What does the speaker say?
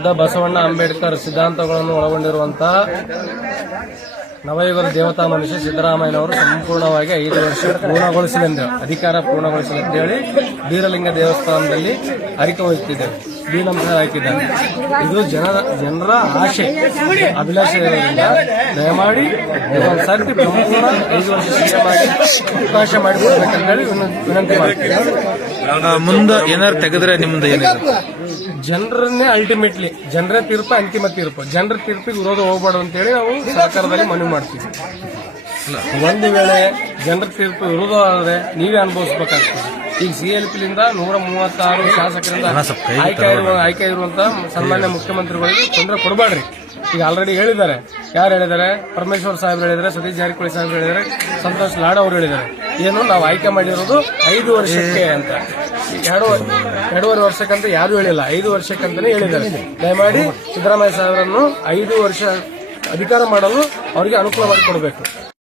ಬುದ್ಧ ಬಸವಣ್ಣ ಅಂಬೇಡ್ಕರ್ ಸಿದ್ಧಾಂತಗಳನ್ನು ಒಳಗೊಂಡಿರುವಂತಹ ನವಯುಗದ ದೇವತಾ ಮನುಷ್ಯ ಸಿದ್ದರಾಮಯ್ಯನವರು ಸಂಪೂರ್ಣವಾಗಿ 5 ವರ್ಷ ಪೂರ್ಣಗೊಳಿಸಲೆಂದು ಅಧಿಕಾರ ಪೂರ್ಣಗೊಳಿಸಲಿ ಅಂತ ಹೇಳಿ ಬೀರಲಿಂಗ ದೇವಸ್ಥಾನದಲ್ಲಿ ಅರಿಕೆ ಹೊಯ್ತಿದ್ದೇವೆ. ನಮಸ್ಕಾರ ಹಾಕಿದ್ದಾರೆ. ಇದು ಜನರ ಆಶೆ ಅಭಿಲಾಷೆ ಇರೋದ್ರಿಂದ ದಯಮಾಡಿ ಇದೊಂದು ಸರ್ತಿ ಸಂಪೂರ್ಣ 5 ವರ್ಷ ಸಿಎಂ ಆಗಿ ಅವಕಾಶ ಮಾಡಿಕೊಡ್ಬೇಕಂತ ಹೇಳಿ ವಿನಂತಿ ಮಾಡ್ತೀವಿ. ಮುಂದೆ ಏನಾರು ತೆಗೆದ್ರೆ ನಿಮ್ದು ಏನಿದೆ? ಜನರನ್ನೇ ಅಲ್ಟಿಮೇಟ್ಲಿ ಜನರೇ ತೀರ್ಪು, ಅಂತಿಮ ತೀರ್ಪು. ಜನರ ತೀರ್ಪಿಗೆ ವಿರೋಧ ಹೋಗಬಾರ್ದು ಅಂತೇಳಿ ನಾವು ಸರ್ಕಾರದಲ್ಲಿ ಮನವಿ ಮಾಡ್ತೀವಿ. ಒಂದು ವೇಳೆ ಜನರ ತೀರ್ಪು ವಿರೋಧ ಆದರೆ ನೀವೇ ಅನುಭವಿಸಬೇಕಾಗ್ತದೆ. ಈಗ CLPಲಿಂದ 136 ಶಾಸಕರಿಂದ ಆಯ್ಕೆ ಇರುವಂತಹ ಸನ್ಮಾನ್ಯ ಮುಖ್ಯಮಂತ್ರಿಗಳಿಗೆ ತೊಂದರೆ ಕೊಡಬೇಡ್ರಿ. ಈಗ ಆಲ್ರೆಡಿ ಹೇಳಿದ್ದಾರೆ. ಯಾರು ಹೇಳಿದ್ದಾರೆ? ಪರಮೇಶ್ವರ್ ಸಾಹೇಬ್ರು ಹೇಳಿದ್ದಾರೆ, ಸತೀಶ್ ಜಾರಕಿಹೊಳಿ ಸಾಹೇಬ್ರು ಹೇಳಿದ್ದಾರೆ, ಸಂತೋಷ್ ಲಾಡ್ ಅವರು ಹೇಳಿದ್ದಾರೆ. ಏನು ನಾವು ಆಯ್ಕೆ ಮಾಡಿರೋದು 5 ವರ್ಷಕ್ಕೆ ಅಂತ. 2.5 ವರ್ಷಕ್ಕಂತ ಯಾರು ಹೇಳಿಲ್ಲ, 5 ವರ್ಷಕ್ಕಂತಾನೆ ಹೇಳಿದ್ದಾರೆ. ದಯಮಾಡಿ ಸಿದ್ದರಾಮಯ್ಯ ಸಾಹೇಬರನ್ನು 5 ವರ್ಷ ಅಧಿಕಾರ ಮಾಡಲು ಅವರಿಗೆ ಅನುಕೂಲ ಮಾಡಿಕೊಡಬೇಕು.